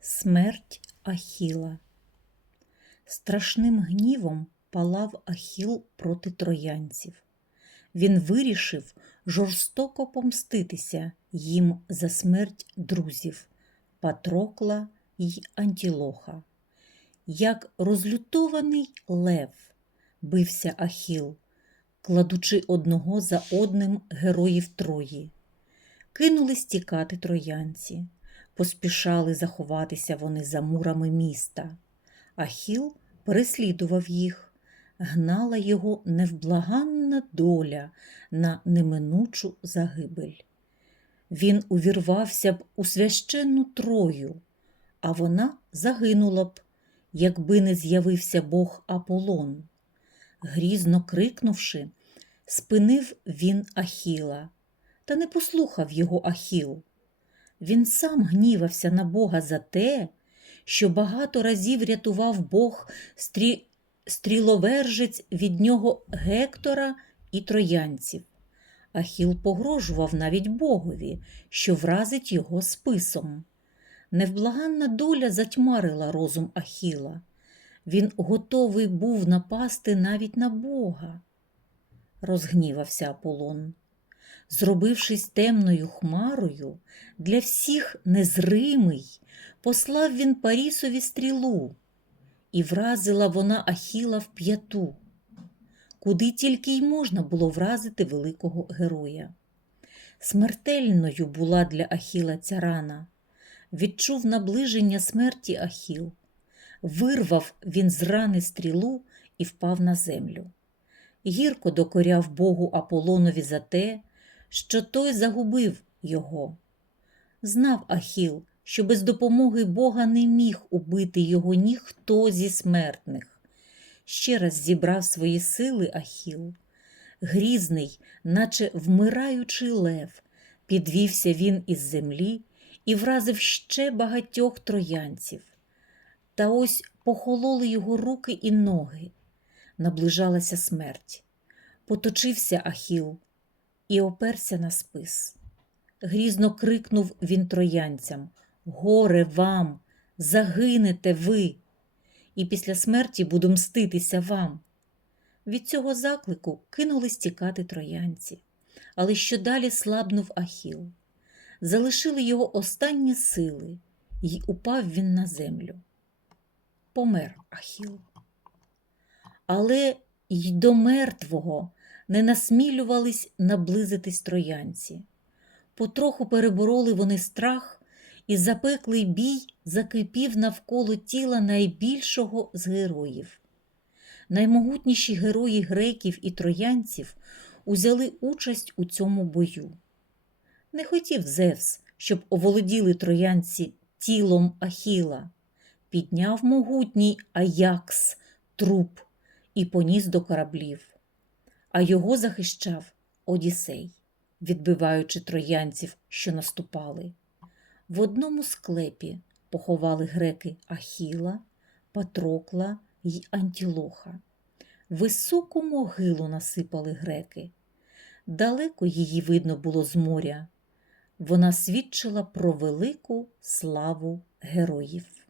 Смерть Ахіла. Страшним гнівом палав Ахіл проти троянців. Він вирішив жорстоко помститися їм за смерть друзів Патрокла й Антілоха. Як розлютований лев бився Ахіл, кладучи одного за одним героїв Трої. Кинулись тікати троянці, поспішали заховатися вони за мурами міста. Ахіл переслідував їх, гнала його невблаганна доля на неминучу загибель. Він увірвався б у священну трою, а вона загинула б, якби не з'явився бог Аполлон. Грізно крикнувши, спинив він Ахіла, та не послухав його Ахіл. Він сам гнівався на Бога за те, що багато разів рятував Бог стрі... стріловержець від нього Гектора і троянців. Ахіл погрожував навіть Богові, що вразить його списом. Невблаганна доля затьмарила розум Ахіла. Він готовий був напасти навіть на Бога. Розгнівався Аполлон. Зробившись темною хмарою, для всіх незримий, послав він Парісові стрілу, і вразила вона Ахіла в п'яту, куди тільки й можна було вразити великого героя. Смертельною була для Ахіла ця рана. Відчув наближення смерті Ахіл. Вирвав він з рани стрілу і впав на землю. Гірко докоряв Богу Аполлонові за те, що той загубив його. Знав Ахіл, що без допомоги Бога не міг убити його ніхто зі смертних. Ще раз зібрав свої сили Ахіл. Грізний, наче вмираючий лев, підвівся він із землі і вразив ще багатьох троянців. Та ось похололи його руки і ноги. Наближалася смерть. Поточився Ахіл і оперся на спис. Грізно крикнув він троянцям Горе вам, загинете ви, і після смерті буду мститися вам. Від цього заклику кинулись тікати троянці, але що далі слабнув Ахіл. Залишили його останні сили, й упав він на землю. Помер Ахіл. Але й до мертвого не насмілювались наблизитись троянці. Потроху перебороли вони страх, і запеклий бій закипів навколо тіла найбільшого з героїв. Наймогутніші герої греків і троянців узяли участь у цьому бою. Не хотів Зевс, щоб оволоділи троянці тілом Ахіла, підняв могутній Аякс труп і поніс до кораблів, а його захищав Одіссей, відбиваючи троянців, що наступали. В одному склепі поховали греки Ахіла, Патрокла й Антілоха. Високу могилу насипали греки. Далеко її видно було з моря. Вона свідчила про велику славу героїв.